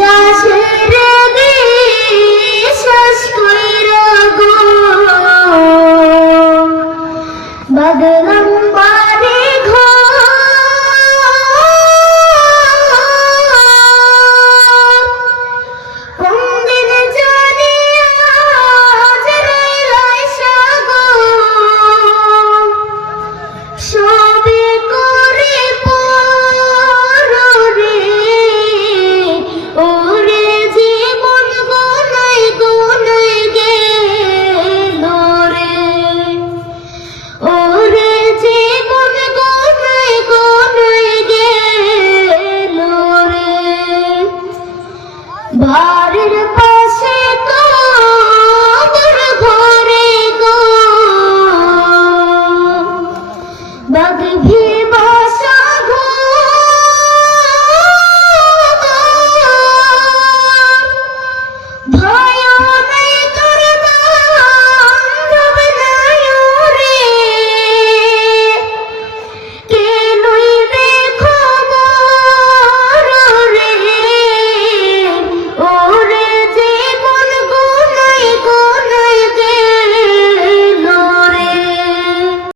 বিশ্বাসের বিশ্বাস কইরা গো বদলাম বাড়ি ঘর কোনদিন জানি আজ লাইসা গো সবে করে পরে ওরে জীবন গোনাই গোনাই গেল রে ওরে জীবন গোনাই গোনাই গেল রে বাড়ির